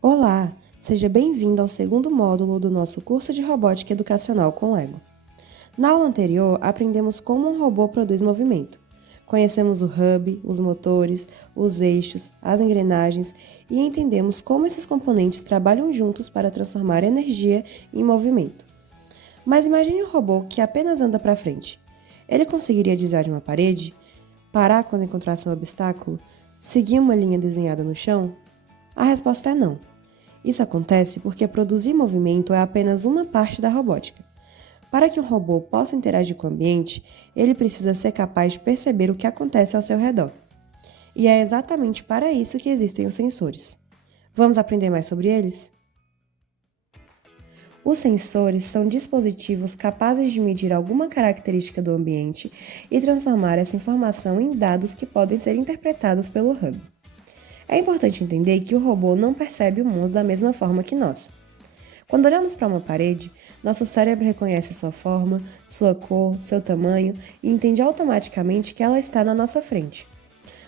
Olá, seja bem-vindo ao segundo módulo do nosso curso de Robótica Educacional com Lego. Na aula anterior, aprendemos como um robô produz movimento. Conhecemos o hub, os motores, os eixos, as engrenagens e entendemos como esses componentes trabalham juntos para transformar energia em movimento. Mas imagine um robô que apenas anda para frente. Ele conseguiria desviar de uma parede? Parar quando encontrasse um obstáculo? Seguir uma linha desenhada no chão? A resposta é não. Isso acontece porque produzir movimento é apenas uma parte da robótica. Para que um robô possa interagir com o ambiente, ele precisa ser capaz de perceber o que acontece ao seu redor. E é exatamente para isso que existem os sensores. Vamos aprender mais sobre eles? Os sensores são dispositivos capazes de medir alguma característica do ambiente e transformar essa informação em dados que podem ser interpretados pelo hub. É importante entender que o robô não percebe o mundo da mesma forma que nós. Quando olhamos para uma parede, nosso cérebro reconhece sua forma, sua cor, seu tamanho e entende automaticamente que ela está na nossa frente.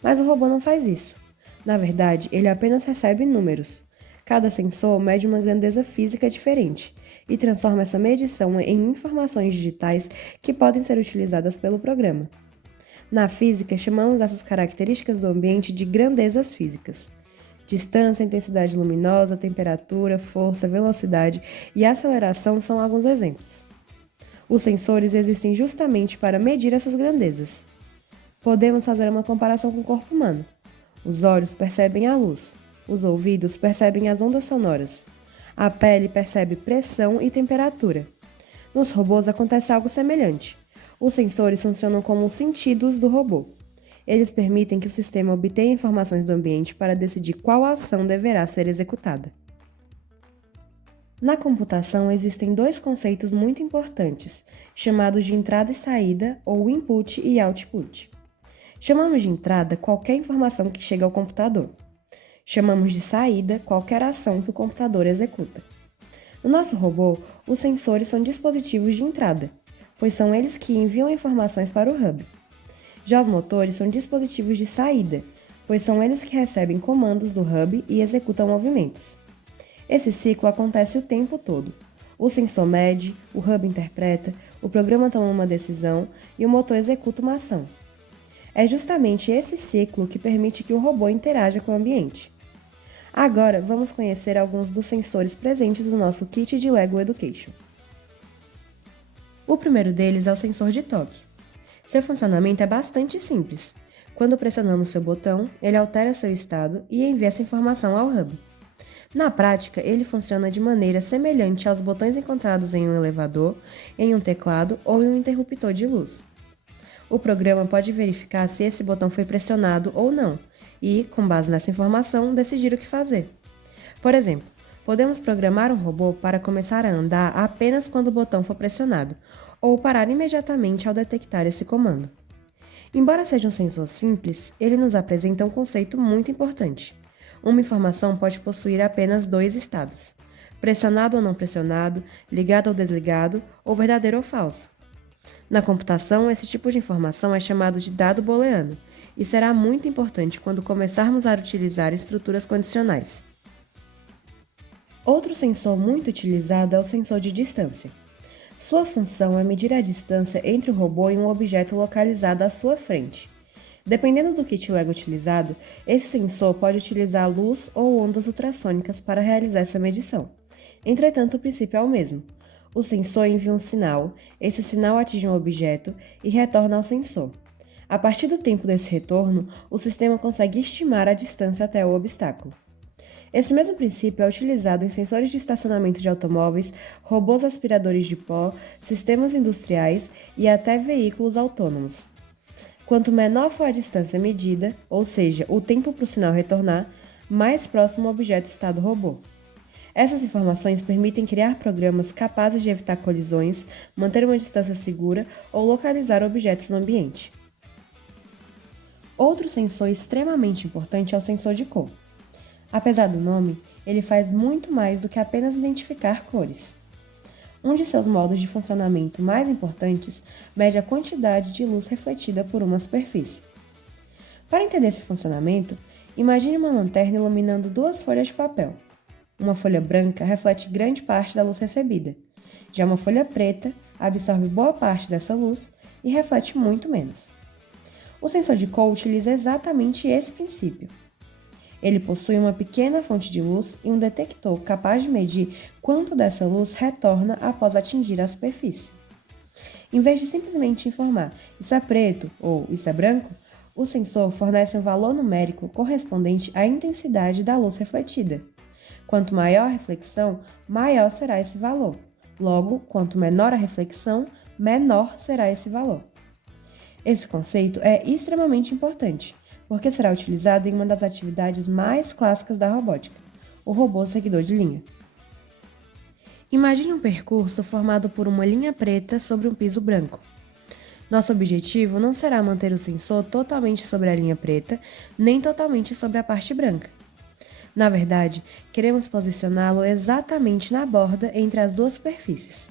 Mas o robô não faz isso. Na verdade, ele apenas recebe números. Cada sensor mede uma grandeza física diferente e transforma essa medição em informações digitais que podem ser utilizadas pelo programa. Na física, chamamos essas características do ambiente de grandezas físicas. Distância, intensidade luminosa, temperatura, força, velocidade e aceleração são alguns exemplos. Os sensores existem justamente para medir essas grandezas. Podemos fazer uma comparação com o corpo humano. Os olhos percebem a luz, os ouvidos percebem as ondas sonoras, a pele percebe pressão e temperatura. Nos robôs acontece algo semelhante. Os sensores funcionam como os sentidos do robô. Eles permitem que o sistema obtenha informações do ambiente para decidir qual ação deverá ser executada. Na computação existem dois conceitos muito importantes, chamados de entrada e saída, ou input e output. Chamamos de entrada qualquer informação que chega ao computador. Chamamos de saída qualquer ação que o computador executa. No nosso robô, os sensores são dispositivos de entrada, pois são eles que enviam informações para o hub. Já os motores são dispositivos de saída, pois são eles que recebem comandos do hub e executam movimentos. Esse ciclo acontece o tempo todo. O sensor mede, o hub interpreta, o programa toma uma decisão e o motor executa uma ação. É justamente esse ciclo que permite que o robô interaja com o ambiente. Agora, vamos conhecer alguns dos sensores presentes no nosso kit de Lego Education. O primeiro deles é o sensor de toque. Seu funcionamento é bastante simples. Quando pressionamos seu botão, ele altera seu estado e envia essa informação ao hub. Na prática, ele funciona de maneira semelhante aos botões encontrados em um elevador, em um teclado ou em um interruptor de luz. O programa pode verificar se esse botão foi pressionado ou não e, com base nessa informação, decidir o que fazer. Por exemplo, podemos programar um robô para começar a andar apenas quando o botão for pressionado, ou parar imediatamente ao detectar esse comando. Embora seja um sensor simples, ele nos apresenta um conceito muito importante. Uma informação pode possuir apenas dois estados: pressionado ou não pressionado, ligado ou desligado, ou verdadeiro ou falso. Na computação, esse tipo de informação é chamado de dado booleano e será muito importante quando começarmos a utilizar estruturas condicionais. Outro sensor muito utilizado é o sensor de distância. Sua função é medir a distância entre o robô e um objeto localizado à sua frente. Dependendo do kit Lego utilizado, esse sensor pode utilizar luz ou ondas ultrassônicas para realizar essa medição. Entretanto, o princípio é o mesmo. O sensor envia um sinal, esse sinal atinge um objeto e retorna ao sensor. A partir do tempo desse retorno, o sistema consegue estimar a distância até o obstáculo. Esse mesmo princípio é utilizado em sensores de estacionamento de automóveis, robôs aspiradores de pó, sistemas industriais e até veículos autônomos. Quanto menor for a distância medida, ou seja, o tempo para o sinal retornar, mais próximo o objeto está do robô. Essas informações permitem criar programas capazes de evitar colisões, manter uma distância segura ou localizar objetos no ambiente. Outro sensor extremamente importante é o sensor de cor. Apesar do nome, ele faz muito mais do que apenas identificar cores. Um de seus modos de funcionamento mais importantes mede a quantidade de luz refletida por uma superfície. Para entender esse funcionamento, imagine uma lanterna iluminando duas folhas de papel. Uma folha branca reflete grande parte da luz recebida. Já uma folha preta absorve boa parte dessa luz e reflete muito menos. O sensor de Cole utiliza exatamente esse princípio. Ele possui uma pequena fonte de luz e um detector capaz de medir quanto dessa luz retorna após atingir a superfície. Em vez de simplesmente informar isso é preto ou isso é branco, o sensor fornece um valor numérico correspondente à intensidade da luz refletida. Quanto maior a reflexão, maior será esse valor. Logo, quanto menor a reflexão, menor será esse valor. Esse conceito é extremamente importante, porque será utilizado em uma das atividades mais clássicas da robótica, o robô seguidor de linha. Imagine um percurso formado por uma linha preta sobre um piso branco. Nosso objetivo não será manter o sensor totalmente sobre a linha preta, nem totalmente sobre a parte branca. Na verdade, queremos posicioná-lo exatamente na borda entre as duas superfícies.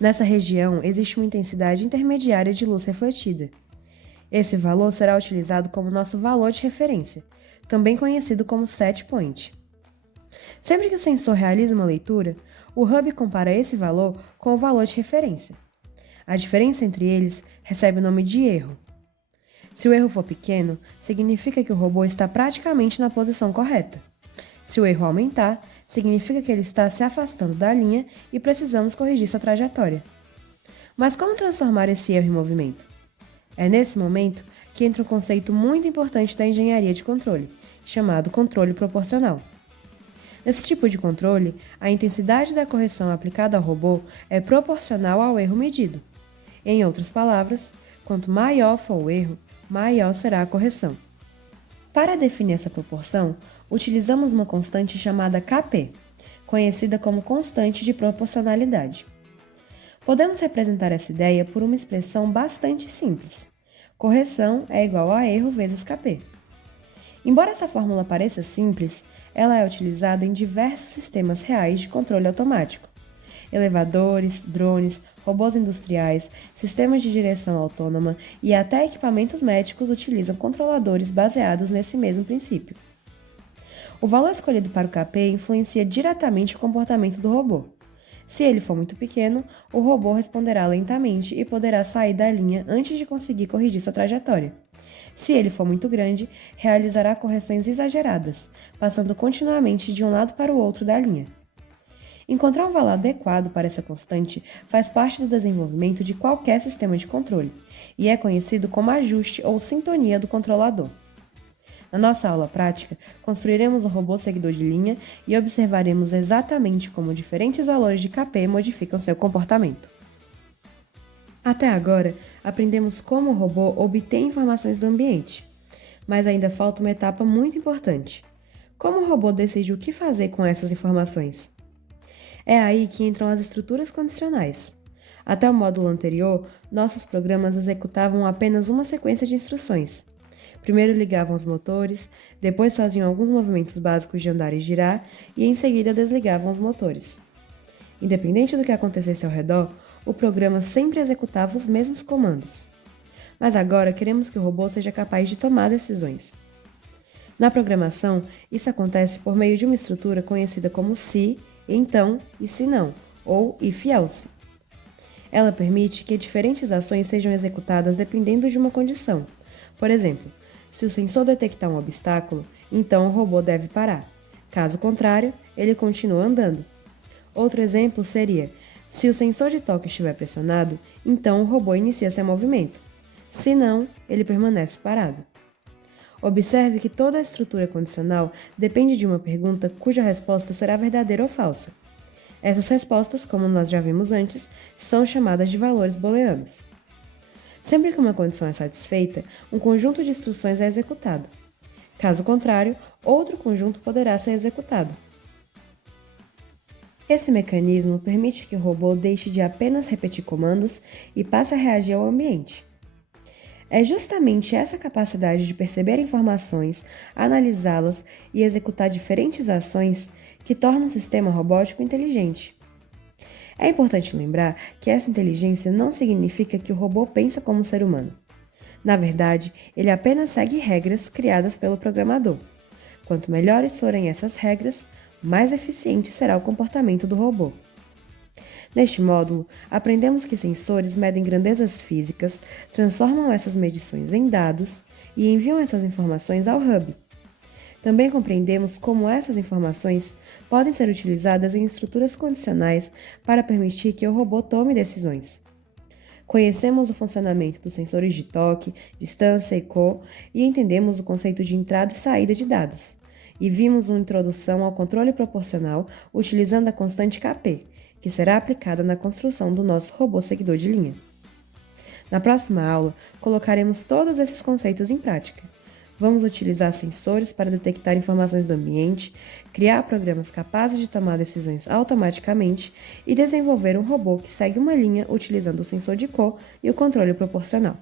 Nessa região existe uma intensidade intermediária de luz refletida. Esse valor será utilizado como nosso valor de referência, também conhecido como set point. Sempre que o sensor realiza uma leitura, o hub compara esse valor com o valor de referência. A diferença entre eles recebe o nome de erro. Se o erro for pequeno, significa que o robô está praticamente na posição correta. Se o erro aumentar, significa que ele está se afastando da linha e precisamos corrigir sua trajetória. Mas como transformar esse erro em movimento? É nesse momento que entra um conceito muito importante da engenharia de controle, chamado controle proporcional. Nesse tipo de controle, a intensidade da correção aplicada ao robô é proporcional ao erro medido. Em outras palavras, quanto maior for o erro, maior será a correção. Para definir essa proporção, utilizamos uma constante chamada Kp, conhecida como constante de proporcionalidade. Podemos representar essa ideia por uma expressão bastante simples. Correção é igual a erro vezes Kp. Embora essa fórmula pareça simples, ela é utilizada em diversos sistemas reais de controle automático. Elevadores, drones, robôs industriais, sistemas de direção autônoma e até equipamentos médicos utilizam controladores baseados nesse mesmo princípio. O valor escolhido para o Kp influencia diretamente o comportamento do robô. Se ele for muito pequeno, o robô responderá lentamente e poderá sair da linha antes de conseguir corrigir sua trajetória. Se ele for muito grande, realizará correções exageradas, passando continuamente de um lado para o outro da linha. Encontrar um valor adequado para essa constante faz parte do desenvolvimento de qualquer sistema de controle, e é conhecido como ajuste ou sintonia do controlador. Na nossa aula prática, construiremos um robô seguidor de linha e observaremos exatamente como diferentes valores de Kp modificam seu comportamento. Até agora, aprendemos como o robô obtém informações do ambiente, mas ainda falta uma etapa muito importante. Como o robô decide o que fazer com essas informações? É aí que entram as estruturas condicionais. Até o módulo anterior, nossos programas executavam apenas uma sequência de instruções. Primeiro ligavam os motores, depois faziam alguns movimentos básicos de andar e girar e em seguida desligavam os motores. Independente do que acontecesse ao redor, o programa sempre executava os mesmos comandos. Mas agora queremos que o robô seja capaz de tomar decisões. Na programação, isso acontece por meio de uma estrutura conhecida como se, então e se não, ou if-else. Ela permite que diferentes ações sejam executadas dependendo de uma condição. Por exemplo, se o sensor detectar um obstáculo, então o robô deve parar. Caso contrário, ele continua andando. Outro exemplo seria, se o sensor de toque estiver pressionado, então o robô inicia seu movimento. Se não, ele permanece parado. Observe que toda a estrutura condicional depende de uma pergunta cuja resposta será verdadeira ou falsa. Essas respostas, como nós já vimos antes, são chamadas de valores booleanos. Sempre que uma condição é satisfeita, um conjunto de instruções é executado. Caso contrário, outro conjunto poderá ser executado. Esse mecanismo permite que o robô deixe de apenas repetir comandos e passe a reagir ao ambiente. É justamente essa capacidade de perceber informações, analisá-las e executar diferentes ações que torna o sistema robótico inteligente. É importante lembrar que essa inteligência não significa que o robô pensa como um ser humano. Na verdade, ele apenas segue regras criadas pelo programador. Quanto melhores forem essas regras, mais eficiente será o comportamento do robô. Neste módulo, aprendemos que sensores medem grandezas físicas, transformam essas medições em dados e enviam essas informações ao hub. Também compreendemos como essas informações podem ser utilizadas em estruturas condicionais para permitir que o robô tome decisões. Conhecemos o funcionamento dos sensores de toque, distância e cor e entendemos o conceito de entrada e saída de dados. E vimos uma introdução ao controle proporcional utilizando a constante Kp, que será aplicada na construção do nosso robô seguidor de linha. Na próxima aula, colocaremos todos esses conceitos em prática. Vamos utilizar sensores para detectar informações do ambiente, criar programas capazes de tomar decisões automaticamente e desenvolver um robô que segue uma linha utilizando o sensor de cor e o controle proporcional.